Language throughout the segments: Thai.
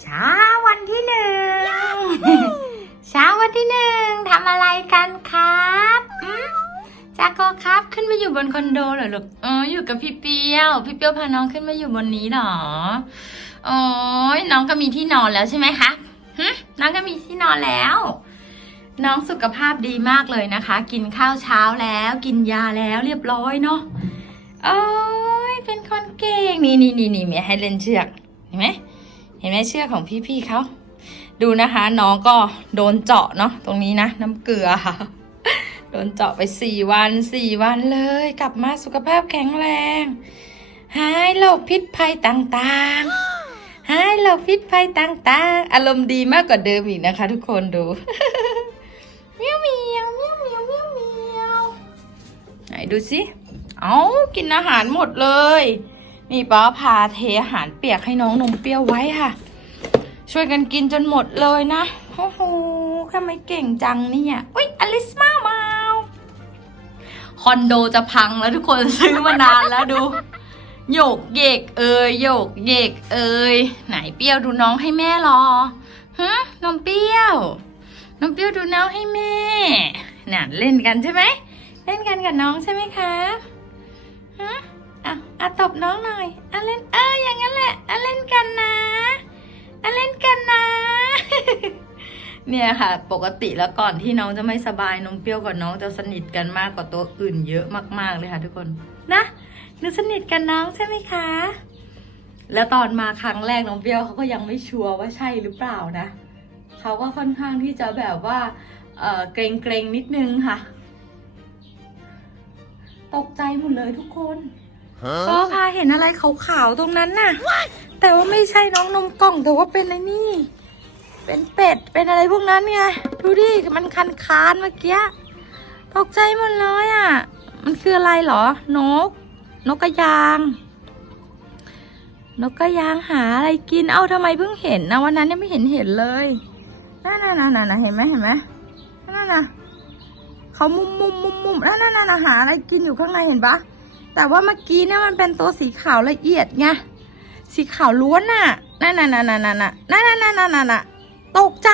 เช้าวันที่หนึ่งเช้าวันที่หนึ่งทำอะไรกันครับอืมจากโกครับขึ้นมาอยู่บนคอนโดเหรอลูกเอออยู่กับพี่เปียว พี่เปียวพาน้องขึ้นมาอยู่บนนี้เหรอโอ้ยน้องก็มีที่นอนแล้วใช่ไหมคะหึน้องก็มีที่นอนแล้ว น้องสุขภาพดีมากเลยนะคะ กินข้าวเช้าแล้ว กินยาแล้วเรียบร้อยเนาะโอ้ยเป็นคนเก่งนี่นี่นี่นี่มีให้เล่นเชือกเห็นไหม เห็นไหมเชือกของพี่ๆเขาดูนะคะน้องก็โดนเจาะเนาะตรงนี้นะ น้ำเกลือค่ะ โดนเจาะไปสี่วันสี่วันเลย กลับมาสุขภาพแข็งแรง หายโรคพิษภัยต่างๆ หายโรคพิษภัยต่างๆ อารมณ์ดีมากกว่าเดิมอีกนะคะ ทุกคนดูเมียวเมียวเมียวเมียวเมียวเมียวไหนดูสิ เอากินอาหารหมดเลย นี่ป้าพาเทอาหารเปียกให้น้องนมเปรี้ยวไว้ค่ะ ช่วยกันกินจนหมดเลยนะโอ้โหทำไมเก่งจังเนี่ยอุ้ยอลิสมามาคอนโดจะพังแล้วทุกคนซื้อมานานแล้วดูโยกเยกเอยโยกเยกเอยไหนเปรี้ยวดูน้องให้แม่รอฮะนมเปรี้ยวนมเปรี้ยวดูน้องให้แม่น่ะเล่นกันใช่ไหมเล่นกันกับน้องใช่ไหมคะ อะอะตบน้องหน่อยอะเล่นเอออย่างนั้นแหละอะเล่นกันนะอะเล่นกันนะ เนี่ยค่ะ ปกติแล้วก่อนที่น้องจะไม่สบายนมเปรี้ยวกับน้องจะสนิทกันมากกว่าตัวอื่นเยอะมากๆเลยค่ะทุกคนนะหนูสนิทกันน้องใช่ไหมคะ แล้วตอนมาครั้งแรกน้องเปรี้ยวเขาก็ยังไม่ชัวร์ว่าใช่หรือเปล่านะเขาก็ค่อนข้างที่จะแบบว่าเออเกรงเกรงนิดนึงค่ะ ตกใจหมดเลยทุกคน ก็พาเห็นอะไรขาวๆตรงนั้นน่ะ แต่ว่าไม่ใช่น้องนมกล่องแต่ว่าเป็นอะไรนี่ เป็นเป็ดเป็นอะไรพวกนั้นไงดูดิมันคันคานเมื่อกี้ตกใจหมดเลยอะ มันคืออะไรเหรอ นก นกกระยาง นกกระยางหาอะไรกิน เอ้าทำไมเพิ่งเห็นนะวันนั้นยังไม่เห็นเห็นเลยนั่นน่ะน่ะน่ะเห็นไหมเห็นไหมนั่นน่ะเขามุมมุมมุมมุมนั่นน่ะน่ะหาอะไรกินอยู่ข้างในเห็นปะ แต่ว่าเมื่อกี้เนี่ยมันเป็นตัวสีขาวละเอียดไงสีขาวล้วนน่ะนั่นน่ะนั่นน่ะนั่นน่ะนั่นน่ะนั่นน่ะนั่นน่ะตกใจ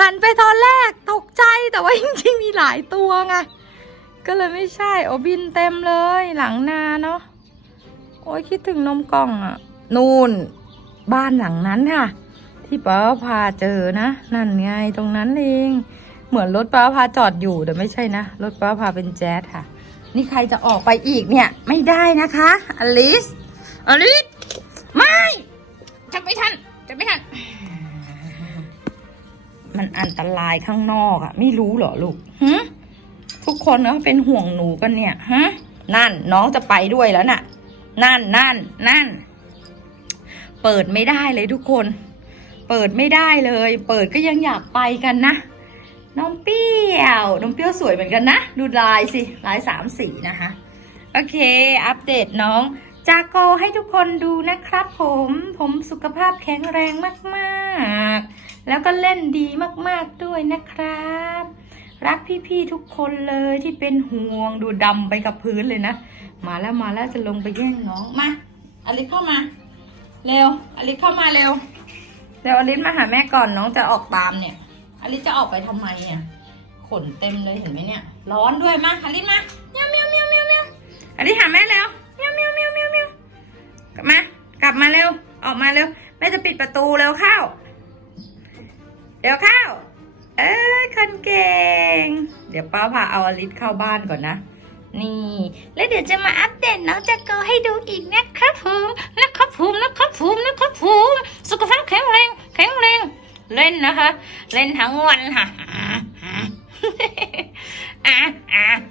หันไปตอนแรกตกใจแต่ว่าจริงๆมีหลายตัวไงก็เลยไม่ใช่โอบินเต็มเลยหลังนาเนาะโอ้ยคิดถึงนมกล่องอะนู่นบ้านหลังนั้นค่ะ ที่ป้าพาเจอนะ นั่นไงตรงนั้นเอง เหมือนรถป้าพาจอดอยู่แต่ไม่ใช่นะรถป้าพาเป็นแจ๊สค่ะ นี่ใครจะออกไปอีกเนี่ย ไม่ได้นะคะอลิสอลิสไม่จะไม่ทันจะไม่ทันมันอันตรายข้างนอกอะไม่รู้เหรอลูกฮะทุกคนนะเป็นห่วงหนูกันเนี่ยฮะนั่นน้องจะไปด้วยแล้วน่ะ นั่นนั่นนั่น เปิดไม่ได้เลยทุกคน เปิดไม่ได้เลย เปิดก็ยังอยากไปกันนะน้องเปรี้ ยวน้องเปรี้ยวสวยเหมือนกันนะ ดูลายสิ ลายสามสีนะคะ โอเค อัปเดตน้อง จากโกให้ทุกคนดูนะครับผม ผมสุขภาพแข็งแรงมากๆ แล้วก็เล่นดีมากๆด้วยนะครับ รักพี่ๆทุกคนเลยที่เป็นห่วงดูดำไปกับพื้นเลยนะ มาแล้วมาแล้วจะลงไปแย่งน้อง มาอลิซเข้ามา เร็วอลิซเข้ามาเร็วเร็วอลิซมาหาแม่ก่อนน้องจะออกตามเนี่ยอลิซจะออกไปทำไมเนี่ย ขนเต็มเลยเห็นไหมเนี่ย ร้อนด้วยมาอลิซมาเมียวเมียวเมียวเมียวเมียวอลิซหาแม่เร็วเมียวเมียวเมียวเมียวเมียวกลับมากลับมาเร็ว ออกมาเร็วแม่จะปิดประตูเร็วเข้าเร็วเข้า เอ้ยคนเก่ง เดี๋ยวป้าพาเอาอลิซเข้าบ้านก่อนนะ นี่ แล้วเดี๋ยวจะมาอัปเดตน้องจะโกให้ดูอีกนะครับผมนะครับผมนะครับผมนะครับผมสุขภาพแข็งแรงแข็งแรงเล่นนะคะ เล่นทั้งวันค่ะ ah, ah.